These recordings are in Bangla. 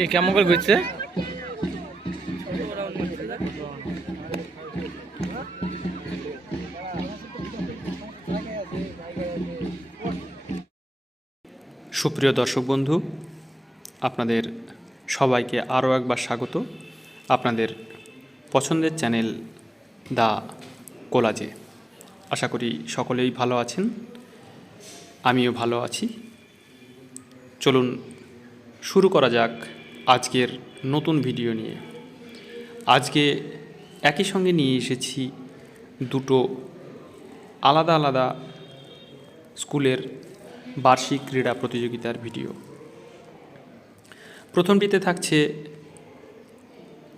এ কেমন করে ঘুরছে? সুপ্রিয় দর্শক বন্ধু, আপনাদের সবাইকে আরও একবার স্বাগত। আপনাদের পছন্দের চ্যানেল দা কোলাজে। আশা করি সকলেই ভালো আছেন, আমিও ভালো আছি। চলুন শুরু করা যাক আজকের নতুন ভিডিও নিয়ে। আজকে একই সঙ্গে নিয়ে এসেছি দুটো আলাদা আলাদা স্কুলের বার্ষিক ক্রীড়া প্রতিযোগিতার ভিডিও। প্রথমটিতে থাকছে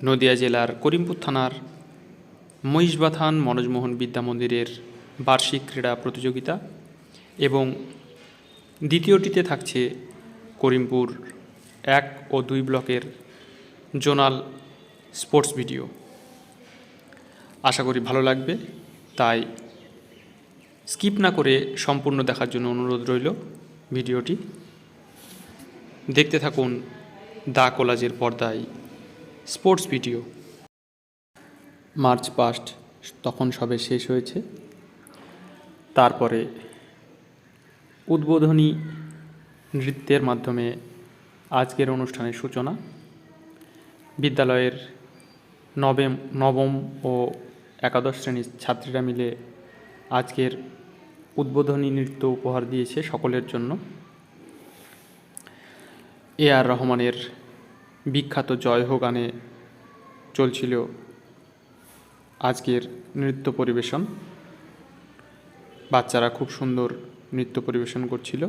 নদিয়া জেলার করিমপুর থানার মহিষবাথান মনোজমোহন বিদ্যা মন্দিরের বার্ষিক ক্রীড়া প্রতিযোগিতা এবং দ্বিতীয়টিতে থাকছে করিমপুর এক ও দুই ব্লকের জোনাল স্পোর্টস ভিডিও। আশা করি ভালো লাগবে, তাই স্কিপ না করে সম্পূর্ণ দেখার জন্য অনুরোধ রইল ভিডিওটি। দেখতে থাকুন দা কলাজের পর্দায় স্পোর্টস ভিডিও। মার্চ পাস্ট তখন সবে শেষ হয়েছে। তারপরে উদ্বোধনী নৃত্যের মাধ্যমে আজকের অনুষ্ঠানের সূচনা। বিদ্যালয়ের নবম নবম ও একাদশ শ্রেণির ছাত্রীরা মিলে আজকের উদ্বোধনী নৃত্য উপহার দিয়েছে সকলের জন্য। এ আর রহমানের বিখ্যাত জয় হো গানে চলছিল আজকের নৃত্য পরিবেশন। বাচ্চারা খুব সুন্দর নৃত্য পরিবেশন করছিল।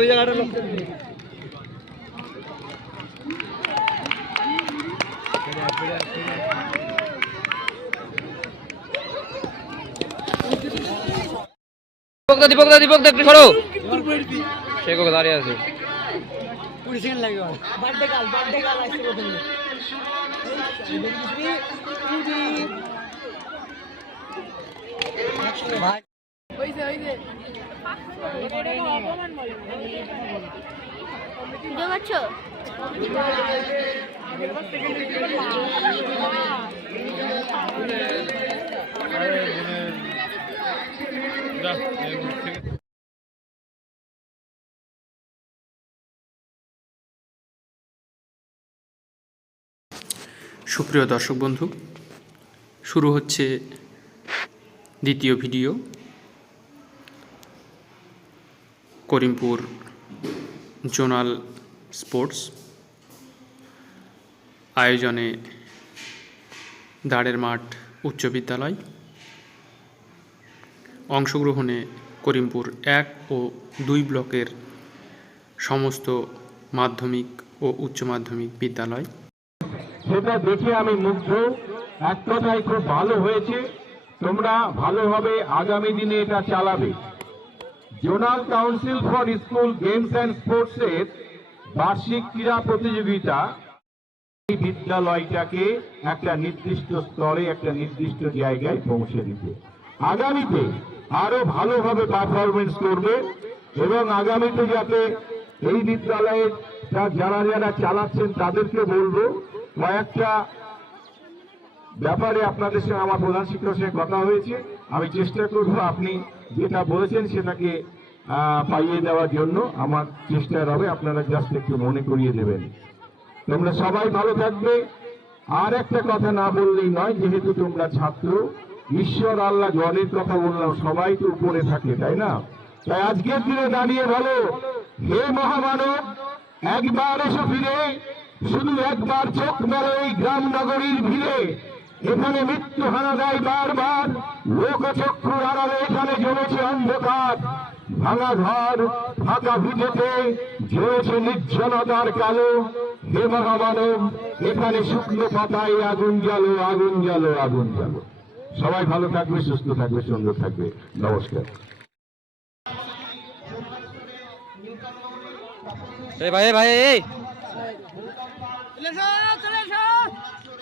ওই জায়গাটা লক্ষ্য দীপক দা দীপক দা দীপক দা, একটু সরো। সে কোকে দাঁড়িয়ে আছে? কুড়ি সেকেন্ড বার্থডে কাল বার্থডে কাল আসছে প্রথমে ভাই সুপ্রিয় দর্শক বন্ধু শুরু হচ্ছে দ্বিতীয় ভিডিও। করিমপুর জোনাল স্পোর্টস আয়োজনে দাঁড়ের মাঠ উচ্চ বিদ্যালয়। অংশগ্রহণে করিমপুর এক ও দুই ব্লকের সমস্ত মাধ্যমিক ও উচ্চ মাধ্যমিক বিদ্যালয়। সেটা দেখে আমি মুগ্ধ। এক কথায় খুব ভালো হয়েছে। তোমরা ভালোভাবে আগামী দিনে এটা চালাবে। Zonal council for school games and sports এর বার্ষিক ক্রীড়া প্রতিযোগিতা। এই বিদ্যালয়টাকে একটা নির্দিষ্ট স্তরে, একটা নির্দিষ্ট জায়গায় পৌঁছে দিতে। আগামীতে আরও ভালোভাবে পারফরমেন্স করবে এবং আগামীতে যাতে এই বিদ্যালয়ের যারা যারা চালাচ্ছেন তাদেরকে বলব, কয়েকটা ব্যাপারে আপনাদের সঙ্গে আমার প্রধান শিক্ষকের সঙ্গে কথা হয়েছে। আমি চেষ্টা করব আপনি যেটা বলেছেন সেটাকে পাইয়ে দেওয়ার জন্য। আমার চেষ্টা হবে আপনারা জাস্ট একটু মনে করিয়ে দেবেন। তোমরা সবাই ভালো থাকবে। আর একটা কথা না বললেই নয়, যেহেতু তোমরা ছাত্র, ঈশ্বর আল্লাহ জলের কথা বললাম, সবাই তো উপরে থাকে, তাই না? তাই আজকের দিনে দাঁড়িয়ে বলো, হে মহামানব, একবার এসো ফিরে, শুধু একবার চোখ মেলো এই গ্রাম নগরীর ভিড়ে। এখানে মৃত্যু হানা দেয় বারবার। লোকচক্ষুর আড়ালে এখানে জমেছে অন্ধকার। ভাঙা ঘর ফাঁকা ভিটেতে ঝরেছে নির্জনতার কালো। হে মহামানব এখানে শুকনো পাতায় আগুন জ্বালো আগুন জ্বালো আগুন জ্বালো। সবাই ভালো থাকবে সুস্থ থাকবে সুন্দর থাকবে। নমস্কার। ভাই ভাই এই চলে এসো চলে এসো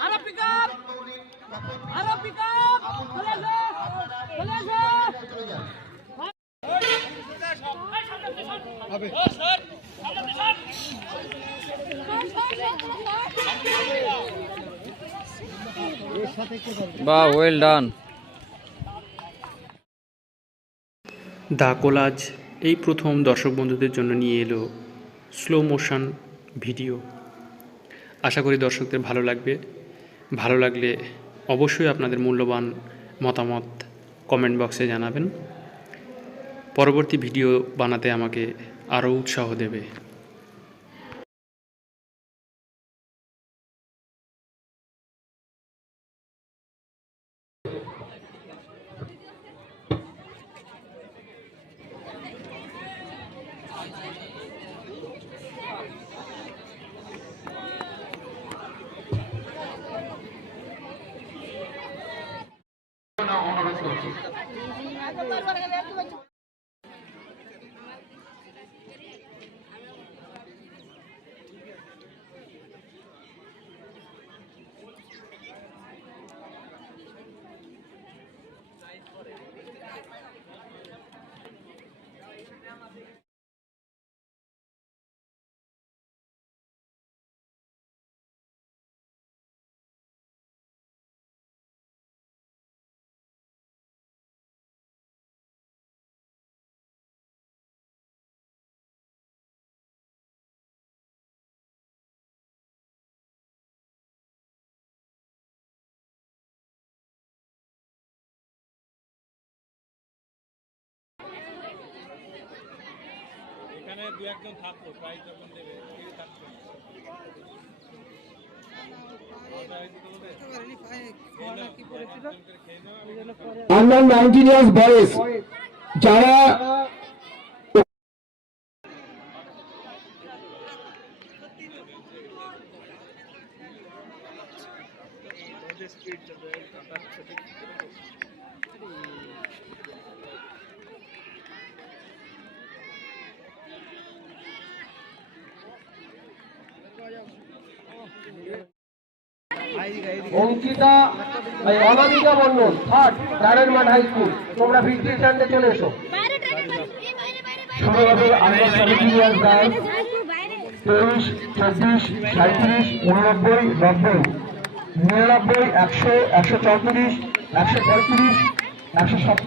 আরও পিক আপ আরও পিক আপ চলে এসো চলে এসো বা ওয়েল ডান দ্য কোলাজ এই প্রথম দর্শক বন্ধুদের জন্য নিয়ে এলো স্লো মোশন ভিডিও আশা করি দর্শকদের ভালো লাগবে। ভালো লাগলে অবশ্যই আপনাদের মূল্যবান মতামত কমেন্ট বক্সে জানাবেন। পরবর্তী ভিডিও বানাতে আমাকে আরও উৎসাহ দেবে। আন্ডার নাইনটিন ইয়ার্স বয়স যারা থার্ড নারায়ণ মাঠ হাই স্কুল তোমরা ফিফটি স্ট্যান্ডে চলে এসো। হবে আন্ডার সেভেন্টিন ইয়ার্স তেইশ চব্বিশ সাঁত্রিশ উননব্বই, নব্বই। নিরানব্বই, একশো একশো চৌত্রিশ, একশো পঁয়ত্রিশ, একশো সাত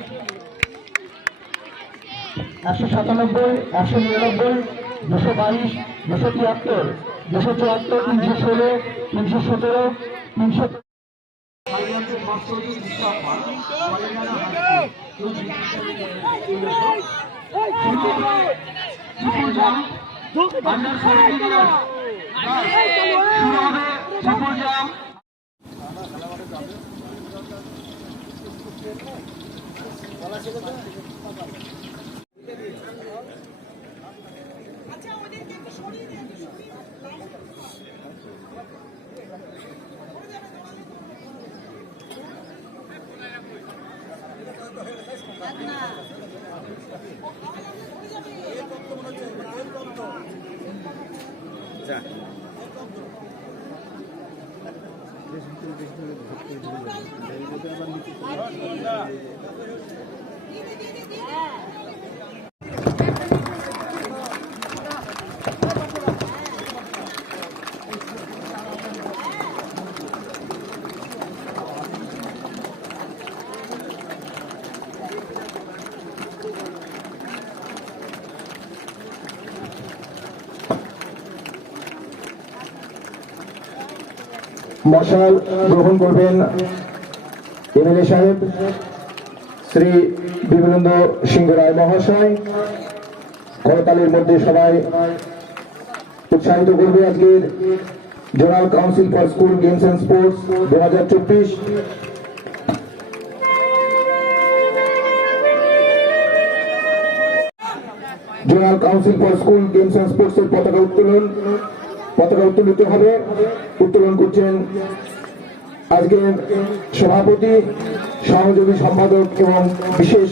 একশো সাতানব্বই, একশো নিরানব্বই, দুশো বাইশ, দুশো তিয়াত্তর, দুশো চুয়াত্তর, তিনশো ষোলো, তিনশো সতেরো, তিনশো আমাদের মাস্টারদের ইসলাম আচ্ছা ওদেরকে একটু সরিয়ে দেন সরিয়ে লাইন আচ্ছা। হ্যাঁ। মশাল গ্রহণ করবেন এমএলএ সাহেব, শ্রী বিবেকানন্দ সিংহ রায় মহাশয়। করতালির মধ্যে সবাই উৎসাহিত করবে আজকের zonal council for school games and sports দু হাজার চব্বিশ। Zonal council for school games and sports এর পতাকা উত্তোলন, পতাকা উত্তোলিত হবে। উত্তোলন করছেন আজকের সভাপতি, সহযোগী সম্পাদক এবং বিশেষ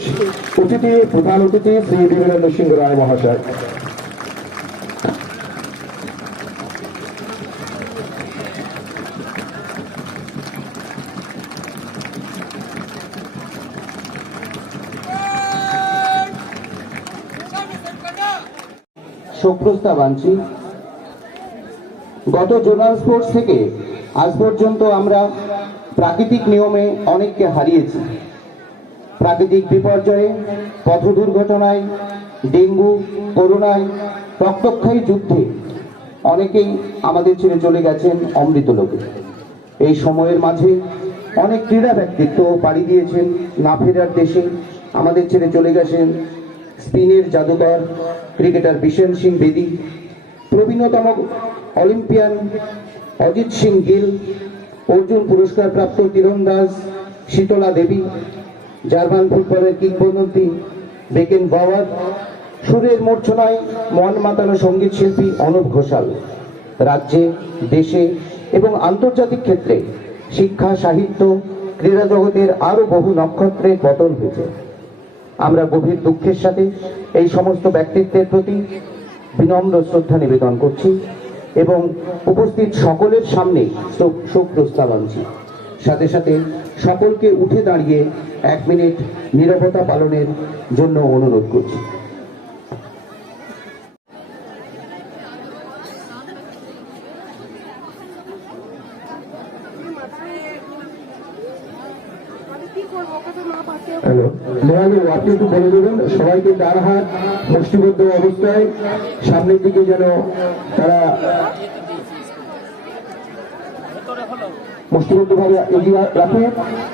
অতিথি, প্রধান অতিথি শ্রী বিবেকানন্দ সিংহ রায় মহাশয়। শোকপ্রস্তাব আনছি। গত জোনাল স্পোর্টস থেকে আজ পর্যন্ত আমরা প্রাকৃতিক নিয়মে অনেককে হারিয়েছি। প্রাকৃতিক বিপর্যয়ে, পথ দুর্ঘটনায়, ডেঙ্গু, করোনায় রক্তক্ষয়ী যুদ্ধে অনেকেই আমাদের ছেড়ে চলে গেছেন অমৃতলোকে এই সময়ের মাঝে অনেক ক্রীড়া ব্যক্তিত্ব পাড়ি দিয়েছেন না ফেরার দেশে। আমাদের ছেড়ে চলে গেছেন স্পিনের জাদুকর ক্রিকেটার বিশেন সিং বেদি। প্রবীণতম অলিম্পিয়ান অজিত সিং গিল, অর্জুন পুরস্কার প্রাপ্ত তীরন্দাজ শীতলা দেবী, জার্মান ফুটবলের কিংবদন্তি বেকেন বাওয়ার, সুরের মূর্ছনায় মন মাতানো সংগীত শিল্পী অনুপ ঘোষাল। রাজ্যে, দেশে এবং আন্তর্জাতিক ক্ষেত্রে শিক্ষা, সাহিত্য, ক্রীড়া জগতের আরও বহু নক্ষত্রের পতন হয়েছে। আমরা গভীর দুঃখের সাথে এই সমস্ত ব্যক্তিত্বের প্রতি বিনম্র শ্রদ্ধা নিবেদন করছি। এবং উপস্থিত সকলের সামনে শোক- প্রস্তাব আনছি সাথে সাথে সকলকে উঠে দাঁড়িয়ে এক মিনিট নীরবতা পালনের জন্য অনুরোধ করছি। নেহালি আপনি একটু বলে দেবেন সবাইকে ডান হাত মুষ্টিবদ্ধ অবস্থায় সামনের দিকে যেন তারা মুষ্টিবদ্ধ ভাবে এগিয়ে রাখে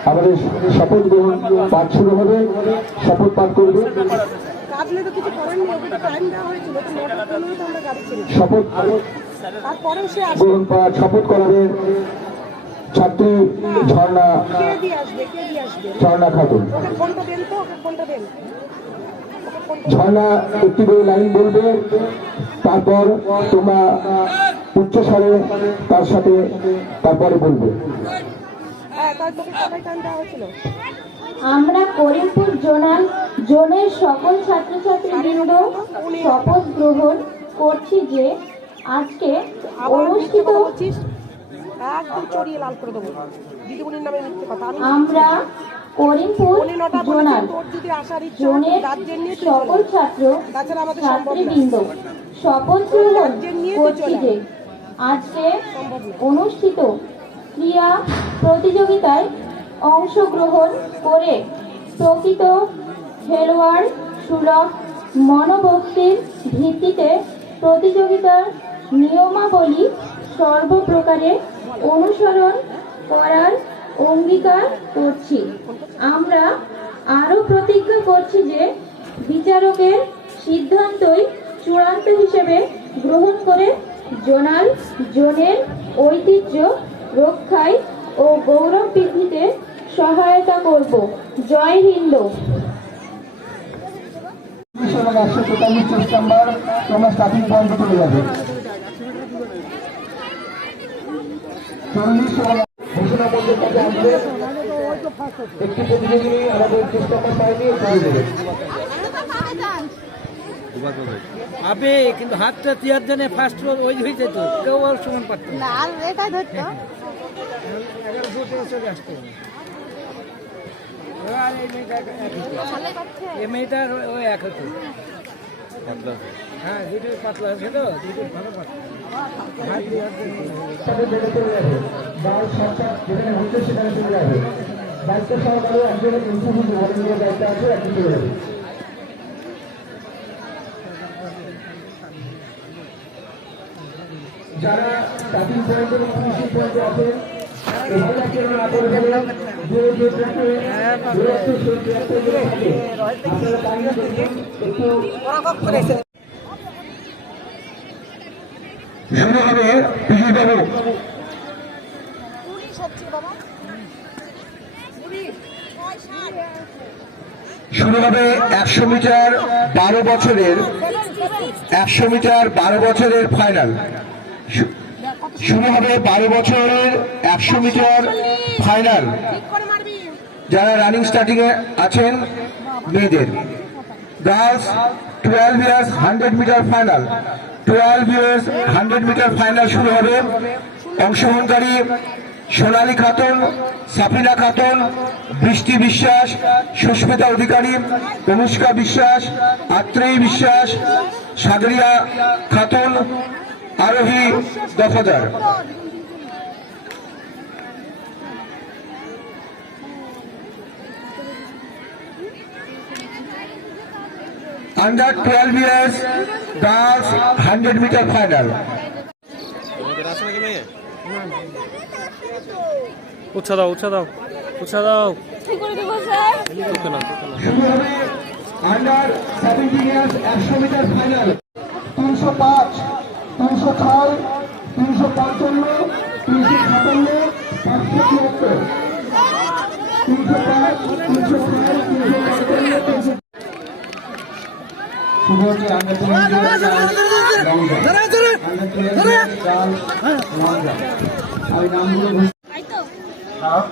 আমাদের শপথ গ্রহণ পাঠ শুরু হবে শপথ পাঠ করবে। শপথ গ্রহণ পাঠ শপথ করাবে। ছাত্রী ঝর্ণা ঝর্ণা খাতুন ওকে ফোনটা দেন তো ওকে ফোনটা দেন ওকে ফোনটা ঝর্ণা একটি করে লাইন বলবে তারপর তোমরা উচ্চস্বরে তার সাথে তারপরে বলবে। হ্যাঁ আমরা করিমপুর জোনাল জোনের সকল ছাত্রছাত্রীবৃন্দ শপথ গ্রহণ করছি যে আজকে অনুষ্ঠিত একদম চড়িয়ে লাল করে দেবো। দিদিমণির নামে মিথ্যে কথা। আমি আমরা করিমপুর জোনাল তোর যদি আসার ইচ্ছা জোনের নিয়ে সকল ছাত্র তাছাড়া আমাদের ছাত্রীবৃন্দ নিয়ে চলে আজকে অনুষ্ঠিত ক্রীড়া প্রতিযোগিতায় অংশগ্রহণ করে প্রকৃত খেলোয়াড় সুলভ মনোভক্তির ভিত্তিতে প্রতিযোগিতার নিয়মাবলী সর্বপ্রকারে অনুসরণ করার অঙ্গীকার করছি। আমরা আরও প্রতিজ্ঞা করছি যে বিচারকের সিদ্ধান্তই চূড়ান্ত হিসেবে গ্রহণ করে জোনাল জোনের ঐতিহ্য রক্ষায় ও গৌরব বৃদ্ধিতে সহায়তা করব। জয় হিন্দ। একশো নাম্বার তোমরা চলে যাবে। চল্লিশ আসবে একটি আমাদের চেষ্টা কিন্তু হাতটা তিয়ার জন্য ফার্স্ট ওই হয়েছে তো কেউ আর সমান পারত না। এগারোশো চলে আসতে হবে। এই মেয়েটার ওই এক হতো হ্যাঁ পাতলা আছে তো ভালো দায়িত্ব সহকারে একজনের দায়িত্ব আছে। একজন চলে যাবে যারা স্টার্টিং পয়েন্ট এবং ফিনিশিং পয়েন্টে আছেন শুরু হবে একশো মিটার বারো বছরের একশো মিটার বারো বছরের ফাইনাল শুরু হবে বারো বছরের একশো মিটার ফাইনাল। যারা রানিং স্টার্টিং এ আছেন, মেয়েদের। Girls twelve years hundred metre final twelve years hundred metre final শুরু হবে। অংশগ্রহণকারী সোনালী খাতুন, সাফিনা খাতুন, বৃষ্টি বিশ্বাস, সুস্মিতা অধিকারী, অনুষ্কা বিশ্বাস, আত্রেয়ী বিশ্বাস, Sagariya Khatun Arohi Dafadar under twelve years girls hundred metre final উৎসাহ দাও উৎসাহ দাও উৎসাহ দাও। আন্ডার সেভেন্টিন ইয়ার্স একশো মিটার ফাইনাল তিনশো পাঁচ। তিনশো ছয় তিনশো পঞ্চান্ন তিনশো সাতান্ন পাঁচশো তিয়াত্তর তিনশো পাঁচ তিনশো ছয় তিনশো পঞ্চান্ন তিনশো আমি নামগুলো হ্যাঁ?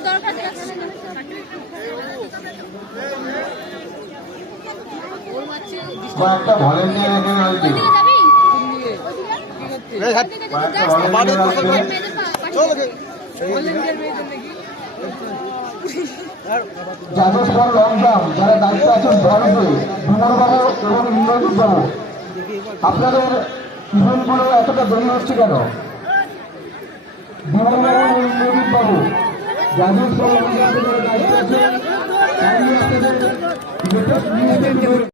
দরকার কয়েকটা ভলেন্টিয়ার এখানে যাদবপুর লকডাউন যারা দায়িত্ব আছেন বড়বে বিমলবাবু এবং ইন্দ্রজিৎ বাবু আপনাদের ইভেন্টগুলো এতটা দেরি হচ্ছে কেন? বিমলবাবু এবং বাবু যাদবপুর লকডাউন যারা দায়িত্ব আছেন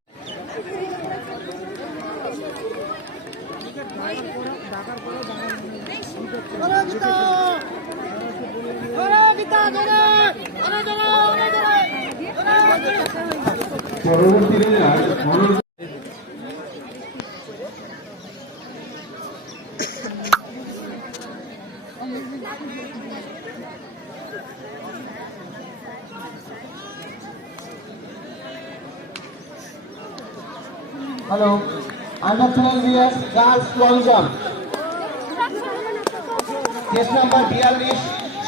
পরবর্তী দিনে অনুরোধ hello under twelve years girls long jump Case number বিয়াল্লিশ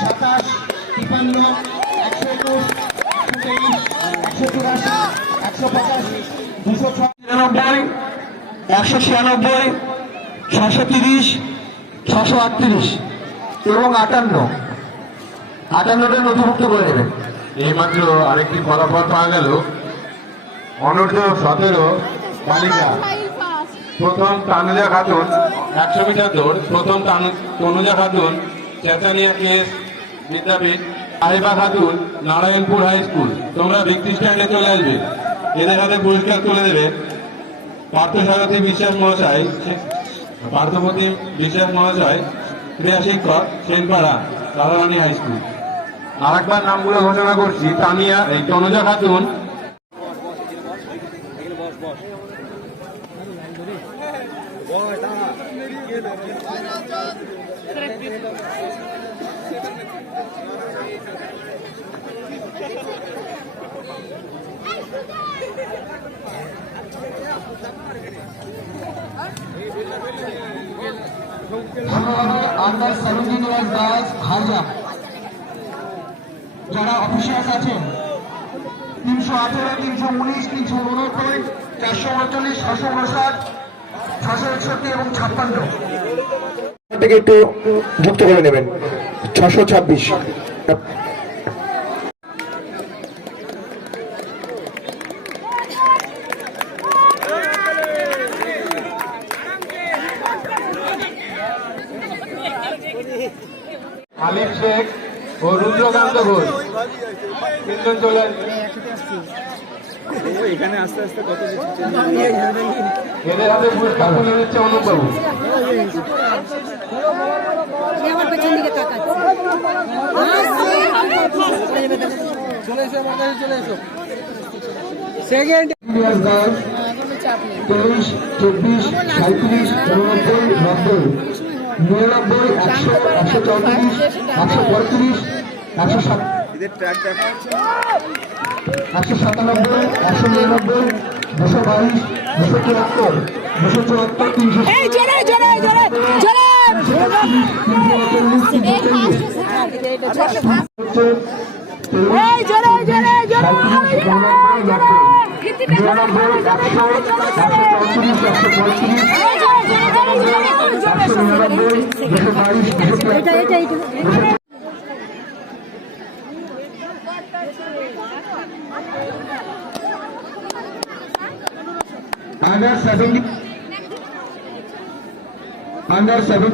সাতাশ তিপান্ন একশো একুশ একশো তেইশ একশো চুরাশি একশো পঁচাশি দুশো নিরানব্বই একশো ছিয়ানব্বই ছশো তিরিশ ছশো আটত্রিশ এবং আটান্ন। আটান্নটা নথিভুক্ত করে নেবেন এইমাত্র আরেকটি ফলাফল পাওয়া গেল। অনূর্ধ্ব সতেরো বালিকা। প্রথম তানুজা খাতুন একশো মিটার দৌড় প্রথম তানু- তনুজা খাতুন চেতানিয়া কেস বিদ্যাপীঠ সাহেবা খাতুন নারায়ণপুর হাই স্কুল। তোমরা ব্যক্তি স্ট্যান্ডে চলে আসবে। এদের হাতে পুরস্কার তুলে দেবে পার্থসারথী বিশ্বাস মহাশয় পার্থপতি বিশ্বাস মহাশয় ক্রীড়া শিক্ষক সেনপাড়া রাধারানী হাই স্কুল। আরেকবার নামগুলো ঘোষণা করছি তানিয়া এই তনুজা খাতুন আন্ডার সেভেন্টিন দাস গার্লস যারা অফিসার্স আছেন, তিনশো আঠেরো, তিনশো উনিশ, তিনশো উনব্বই চারশো উনচল্লিশ ছশো উনষাট ছশো একষট্টি এবং ছাপ্পান্ন। থেকে একটু যুক্ত করে নেবেন। ছশো ছাব্বিশ। আলিফ শেখ ও রুদ্রকান্ত ঘোষ। তিনজন চলে আসবে। এদের হাতে পুরস্কার তুলে দিচ্ছে অনুপবাবু আমার পেছন দিকে তাকাচ্ছে চলে এসো আমার কাছে চলে এসো সেকেন্ড ইয়ার্স চব্বিশ সাঁত্রিশ উননব্বই নব্বই। নিরানব্বই একশো একশো চৌত্রিশ একশো পঁয়ত্রিশ একশো সাত একশো সাতানব্বই একশো নিরানব্বই দুশো বাইশ দুশো চুয়াত্তর দুশো চুয়াত্তর তিনশো এই জোরে জোরে জোরে জোরে! তিনশো উনচল্লিশ তিনশো চল্লিশ। হচ্ছে এই জোরে জোরে জোরে! সাঁত্রিশ উননব্বই নব্বই নিরানব্বই একশো একশো চৌত্রিশ একশো পঁয়ত্রিশ এটা এটা এটা Under seventy. Under seven.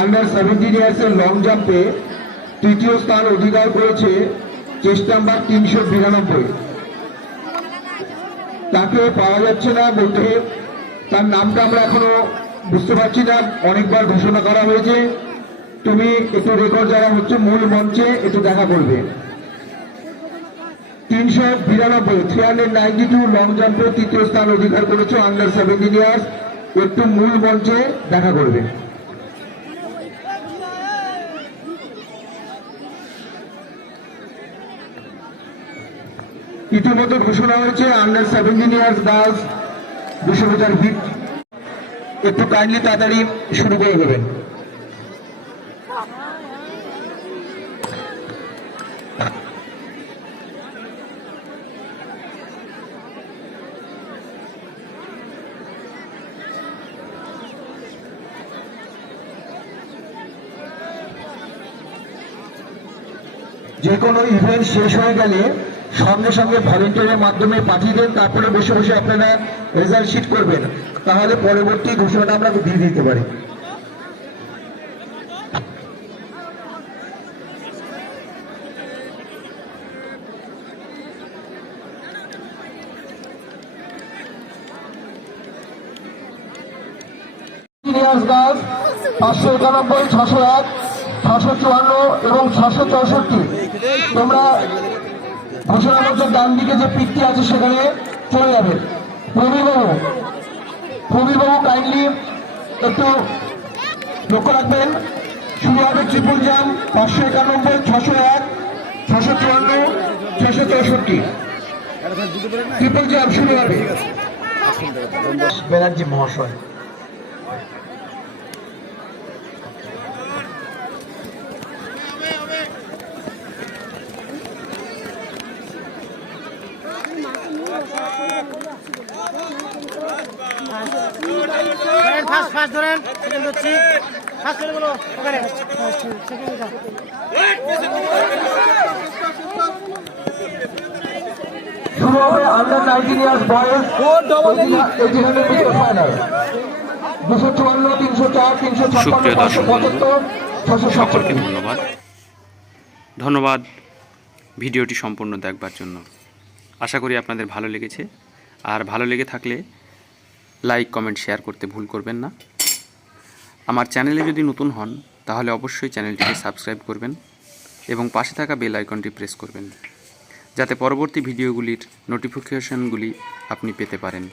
Under seventeen years এর লং জাম্পে তৃতীয় স্থান অধিকার করেছে চেস্ট নাম্বার তিনশো বিরানব্বই। তাকে পাওয়া যাচ্ছে না বলতে তার নামটা আমরা এখনও বুঝতে পারছি না, অনেকবার ঘোষণা করা হয়েছে। তুমি একটু রেকর্ড যারা হচ্ছে মূল মঞ্চে একটু দেখা করবে। তিনশো বিরানব্বই three hundred ninety two long জাম্পে তৃতীয় স্থান অধিকার করেছে আন্ডার সেভেন্টিন ইয়ার্স একটু মূল মঞ্চে দেখা করবে। ইতিমধ্যে ঘোষণা হয়েছে আন্ডার সেভেন্টিন ইয়ার্স গার্লস দুশো মিটার হিট একটু কাইন্ডলি তাড়াতাড়ি শুরু করে দেবেন। যে কোনো ইভেন্ট শেষ হয়ে গেলে সঙ্গে সঙ্গে ভলেন্টিয়ারের মাধ্যমে পাঠিয়ে দেন, তারপরে বসে বসে আপনারা রেজাল্ট শিট করবেন। তাহলে পরবর্তী ঘোষণাটা আমরা দিয়ে দিতে পারি। পাঁচশো একানব্বই, ছশো এক, ছশো চুয়ান্ন এবং ছশো চৌষট্টি। তোমরা ঘোষণা মঞ্চের ডান দিকে যে পিকটি আছে সেখানে চলে যাবে। প্রবীরবাবু প্রবীরবাবু কাইন্ডলি একটু লক্ষ্য রাখবেন। শুরু হবে ট্রিপল জাম পাঁচশো একানব্বই, ছশো এক, ছশো চুয়ান্ন, ছশো চৌষট্টি। ট্রিপল জাম শুরু হবে। ব্যানার্জি মহাশয় ফার্স্ট ধরেন সেকেন্ড হচ্ছি। ফার্স্ট করে বলো ওখানে সেকেন্ড শুরু হবে আন্ডার নাইনটিন ইয়ার্স বয়স। এইটিন হান্ড্রেড মিটার ফাইনাল দুশো চুয়ান্ন তিনশো চার তিনশো ছাপ্পান্ন সুপ্রিয় পাঁচশো দর্শক বন্ধু, পঁচাত্তর ছশো সকলকে ধন্যবাদ। ধন্যবাদ ভিডিওটি সম্পূর্ণ দেখবার জন্য। আশা করি আপনাদের ভালো লেগেছে। আর ভালো লেগে থাকলে লাইক কমেন্ট শেয়ার করতে ভুল করবেন না। আমার চ্যানেলে যদি নতুন হন, তাহলে অবশ্যই চ্যানেলটিকে সাবস্ক্রাইব করবেন এবং পাশে থাকা বেল আইকনটি প্রেস করবেন, যাতে পরবর্তী ভিডিওগুলির নোটিফিকেশনগুলি আপনি পেতে পারেন।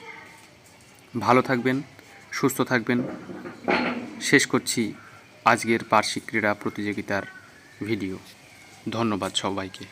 ভালো থাকবেন, সুস্থ থাকবেন। শেষ করছি আজকের বার্ষিক ক্রীড়া প্রতিযোগিতার ভিডিও। ধন্যবাদ সবাইকে।